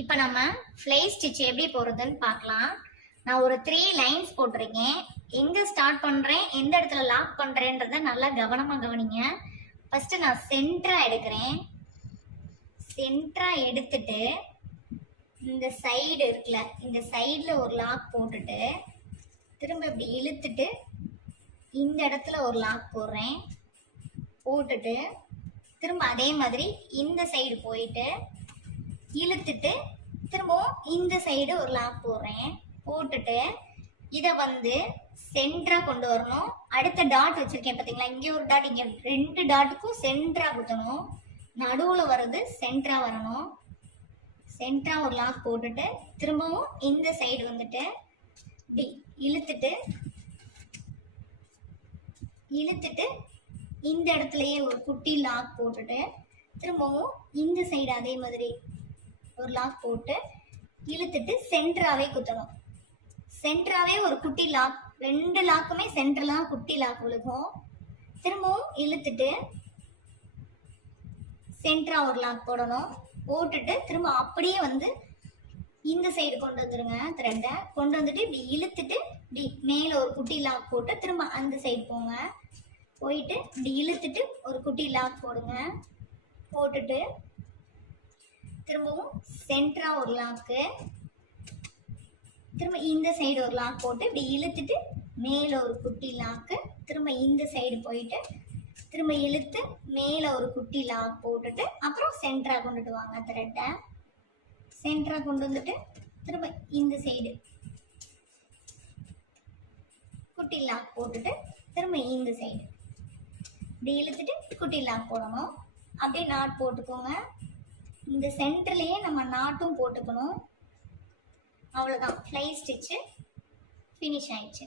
இப்போ நம்ம fly stitch எப்படி போடுறதுன்னு பார்க்கலாம். நான் ஒரு 3 லைன்ஸ் போட்டிருக்கேன். எங்கே ஸ்டார்ட் பண்ணுறேன், எந்த இடத்துல லாக் பண்ணுறேன்றதை நல்லா கவனமாக கவனிங்க. ஃபஸ்ட்டு நான் சென்டராக எடுக்கிறேன். சென்டராக எடுத்துட்டு இந்த சைடு இருக்குல்ல, இந்த சைடில் ஒரு லாக் போட்டுட்டு திரும்ப இப்படி இழுத்துட்டு இந்த இடத்துல ஒரு லாக் போடுறேன். போட்டுட்டு திரும்ப அதே மாதிரி இந்த சைடு போயிட்டு இழுத்துட்டு திரும்பவும் இந்த சைடு ஒரு லாக் போடுறேன். போட்டுட்டு இதை சென்டரா கொண்டு வரணும். அடுத்த டாட் வச்சிருக்கேன் பார்த்தீங்களா, இங்கே ஒரு டாட், இங்கே 2 டாட்டுக்கும் சென்டரா குத்தணும். நடுவில் வர்றது சென்டரா வரணும். சென்டரா ஒரு லாக் போட்டுட்டு திரும்பவும் இந்த சைடு இப்படி இழுத்துட்டு இந்த இடத்துலயே ஒரு குட்டி லாக் போட்டுட்டு திரும்பவும் இந்த சைடு அதே மாதிரி ஒரு லாக் போட்டு இழுத்துட்டு சென்டராகவே குத்தணும். சென்டராகவே ஒரு குட்டி லாக், 2 லாக்குமே சென்டர்லாம் குட்டி லாக் விழுகும். திரும்பவும் இழுத்துட்டு சென்டரா ஒரு லாக் போடணும். போட்டுட்டு திரும்ப அப்படியே இந்த சைடு கொண்டு வந்துருங்க. த்ரெட்டை கொண்டு வந்துட்டு இப்படி இழுத்துட்டு இப்படி மேலே ஒரு குட்டி லாக் போட்டு திரும்ப அந்த சைடு போங்க. போயிட்டு இப்படி இழுத்துட்டு ஒரு குட்டி லாக் போடுங்க. போட்டுட்டு திரும்பவும் சென்டரா ஒரு லாக்கு, திரும்ப இந்த சைடு ஒரு லாக் போட்டு இப்படி இழுத்துட்டு மேலே ஒரு குட்டி லாக்கு, திரும்ப இந்த சைடு போயிட்டு திரும்ப இழுத்து மேலே ஒரு குட்டி லாக் போட்டுட்டு அப்புறம் சென்டரா கொண்டுட்டு வாங்க. த்ரெட்டை சென்டரா கொண்டு வந்துட்டு திரும்ப இந்த சைடு குட்டி லாக் போட்டுட்டு திரும்ப இந்த சைடு இப்படி இழுத்துட்டு குட்டி லாக் போடணும். அப்படியே நாட் போட்டுக்கோங்க. இந்த சென்டர்லேயே நம்ம நாட்டும் போட்டுக்கணும். அவ்வளோதான், ஃப்ளை ஸ்டிச்சு ஃபினிஷ் ஆயிடுச்சு.